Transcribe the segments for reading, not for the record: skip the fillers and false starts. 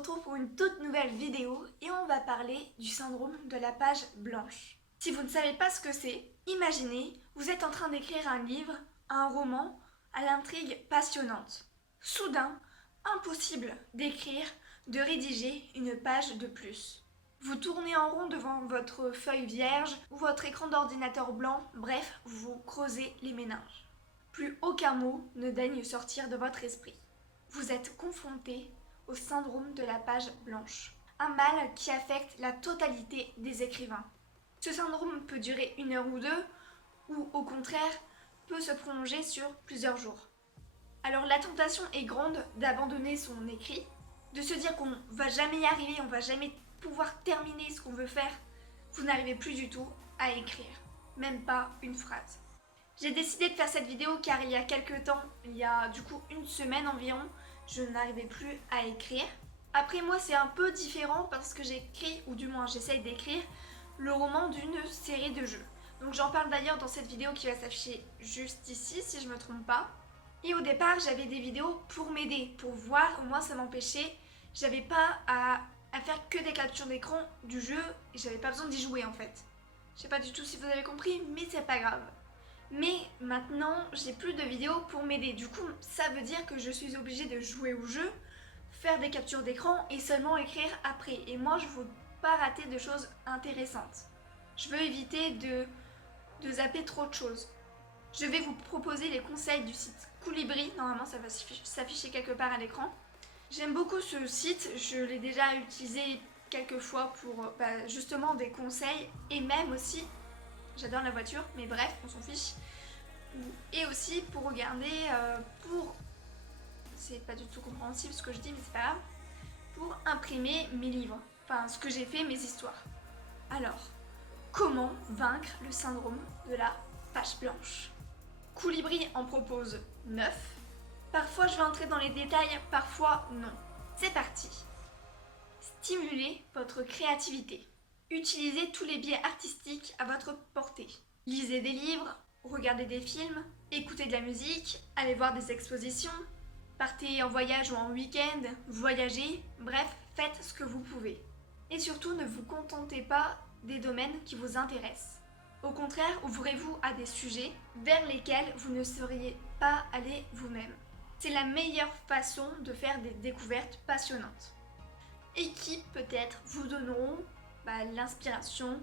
retrouve pour une toute nouvelle vidéo et on va parler du syndrome de la page blanche. Si vous ne savez pas ce que c'est, imaginez, vous êtes en train d'écrire un livre, un roman, à l'intrigue passionnante. Soudain, impossible d'écrire, de rédiger une page de plus. Vous tournez en rond devant votre feuille vierge ou votre écran d'ordinateur blanc, bref, vous creusez les méninges. Plus aucun mot ne daigne sortir de votre esprit. Vous êtes confronté au syndrome de la page blanche, un mal qui affecte la totalité des écrivains. Ce syndrome peut durer 1 heure ou 2, ou au contraire, peut se prolonger sur plusieurs jours. Alors la tentation est grande d'abandonner son écrit, de se dire qu'on va jamais y arriver, on va jamais pouvoir terminer ce qu'on veut faire. Vous n'arrivez plus du tout à écrire, même pas une phrase. J'ai décidé de faire cette vidéo car il y a quelques temps, il y a du coup 1 semaine environ, je n'arrivais plus à écrire. Après moi c'est un peu différent parce que j'écris, ou du moins j'essaye d'écrire, le roman d'une série de jeux. Donc j'en parle d'ailleurs dans cette vidéo qui va s'afficher juste ici si je me trompe pas. Et au départ j'avais des vidéos pour m'aider, pour voir, moi ça m'empêchait, j'avais pas à faire que des captures d'écran du jeu et j'avais pas besoin d'y jouer en fait. Je sais pas du tout si vous avez compris, mais c'est pas grave. Mais maintenant, j'ai plus de vidéos pour m'aider. Du coup, ça veut dire que je suis obligée de jouer au jeu, faire des captures d'écran et seulement écrire après. Et moi, je veux pas rater de choses intéressantes. Je veux éviter de zapper trop de choses. Je vais vous proposer les conseils du site Colibri. Normalement, ça va s'afficher quelque part à l'écran. J'aime beaucoup ce site. Je l'ai déjà utilisé quelques fois pour justement des conseils et même aussi... J'adore la voiture, mais bref, on s'en fiche. Et aussi pour regarder, c'est pas du tout compréhensible ce que je dis, mais c'est pas grave. Pour imprimer mes livres. Enfin, ce que j'ai fait, mes histoires. Alors, comment vaincre le syndrome de la page blanche? Colibri en propose 9. Parfois je vais entrer dans les détails, parfois non. C'est parti. Stimulez votre créativité. Utilisez tous les biais artistiques à votre portée. Lisez des livres, regardez des films, écoutez de la musique, allez voir des expositions, partez en voyage ou en week-end, voyagez, bref, faites ce que vous pouvez. Et surtout, ne vous contentez pas des domaines qui vous intéressent. Au contraire, ouvrez-vous à des sujets vers lesquels vous ne seriez pas allé vous-même. C'est la meilleure façon de faire des découvertes passionnantes. Et qui, peut-être, vous donneront l'inspiration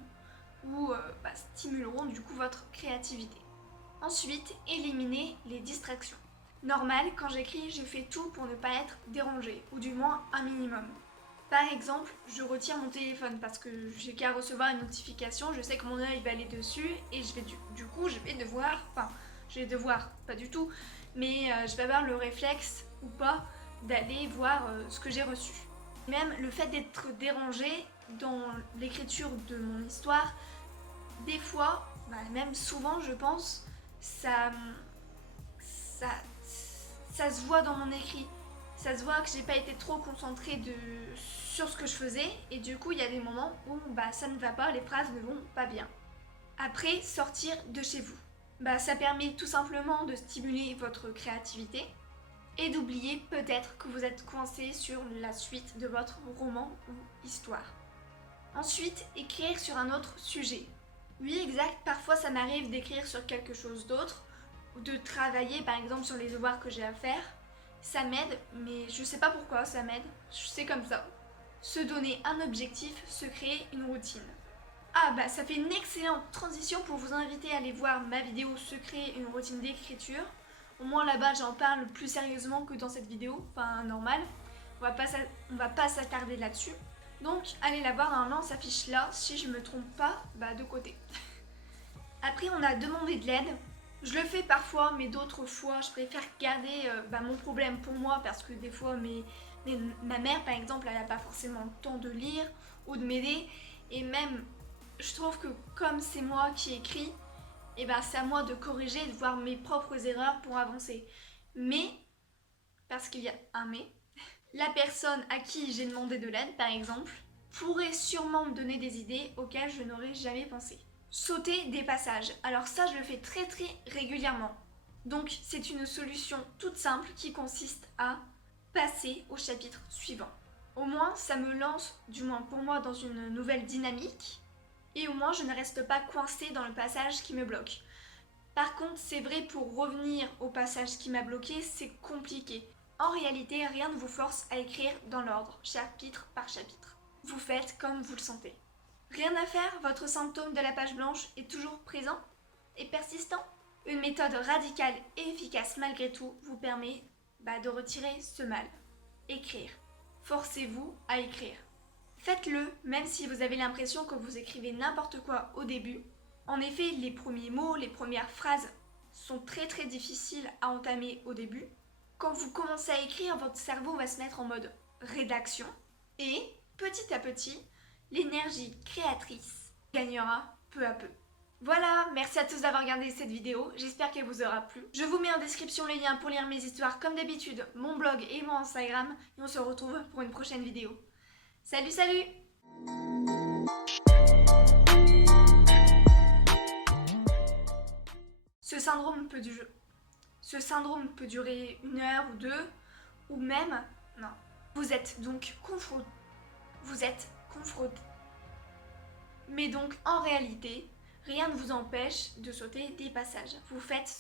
ou stimuleront du coup votre créativité. Ensuite, éliminez les distractions. Normal, quand j'écris, je fais tout pour ne pas être dérangée, ou du moins un minimum. Par exemple, je retire mon téléphone parce que j'ai qu'à recevoir une notification, je sais que mon œil va aller dessus et je vais devoir, pas du tout, mais je vais avoir le réflexe ou pas d'aller voir ce que j'ai reçu. Même le fait d'être dérangée dans l'écriture de mon histoire, des fois, même souvent je pense, ça se voit dans mon écrit. Ça se voit que j'ai pas été trop concentrée sur ce que je faisais et du coup il y a des moments où ça ne va pas, les phrases ne vont pas bien. Après, sortir de chez vous. Ça permet tout simplement de stimuler votre créativité et d'oublier peut-être que vous êtes coincé sur la suite de votre roman ou histoire. Ensuite, écrire sur un autre sujet. Oui, exact, parfois ça m'arrive d'écrire sur quelque chose d'autre, ou de travailler par exemple sur les devoirs que j'ai à faire. Ça m'aide, mais je sais pas pourquoi ça m'aide, c'est comme ça. Se donner un objectif, se créer une routine. Ça fait une excellente transition pour vous inviter à aller voir ma vidéo Se créer une routine d'écriture. Au moins là-bas j'en parle plus sérieusement que dans cette vidéo, enfin normal. On va pas s'attarder là-dessus. Donc allez la voir, normalement ça s'affiche là, si je me trompe pas, de côté. Après on a demandé de l'aide. Je le fais parfois, mais d'autres fois je préfère garder mon problème pour moi parce que des fois ma mère par exemple elle n'a pas forcément le temps de lire ou de m'aider. Et même je trouve que comme c'est moi qui écris, c'est à moi de corriger, de voir mes propres erreurs pour avancer. Mais, parce qu'il y a un mais, la personne à qui j'ai demandé de l'aide, par exemple, pourrait sûrement me donner des idées auxquelles je n'aurais jamais pensé. Sauter des passages. Alors ça, je le fais très régulièrement. Donc, c'est une solution toute simple qui consiste à passer au chapitre suivant. Au moins, ça me lance, du moins pour moi, dans une nouvelle dynamique. Et au moins, je ne reste pas coincée dans le passage qui me bloque. Par contre, c'est vrai, pour revenir au passage qui m'a bloqué, c'est compliqué. En réalité, rien ne vous force à écrire dans l'ordre, chapitre par chapitre. Vous faites comme vous le sentez. Rien à faire, votre symptôme de la page blanche est toujours présent et persistant. Une méthode radicale et efficace malgré tout vous permet de retirer ce mal. Écrire. Forcez-vous à écrire. Faites-le même si vous avez l'impression que vous écrivez n'importe quoi au début. En effet, les premiers mots, les premières phrases sont très difficiles à entamer au début. Quand vous commencez à écrire, votre cerveau va se mettre en mode rédaction et petit à petit, l'énergie créatrice gagnera peu à peu. Voilà, merci à tous d'avoir regardé cette vidéo, j'espère qu'elle vous aura plu. Je vous mets en description les liens pour lire mes histoires comme d'habitude, mon blog et mon Instagram, et on se retrouve pour une prochaine vidéo. Salut, salut! Ce syndrome peut durer 1 heure ou 2, ou même... Non. Vous êtes donc confronté. Mais donc, en réalité, rien ne vous empêche de sauter des passages. Vous faites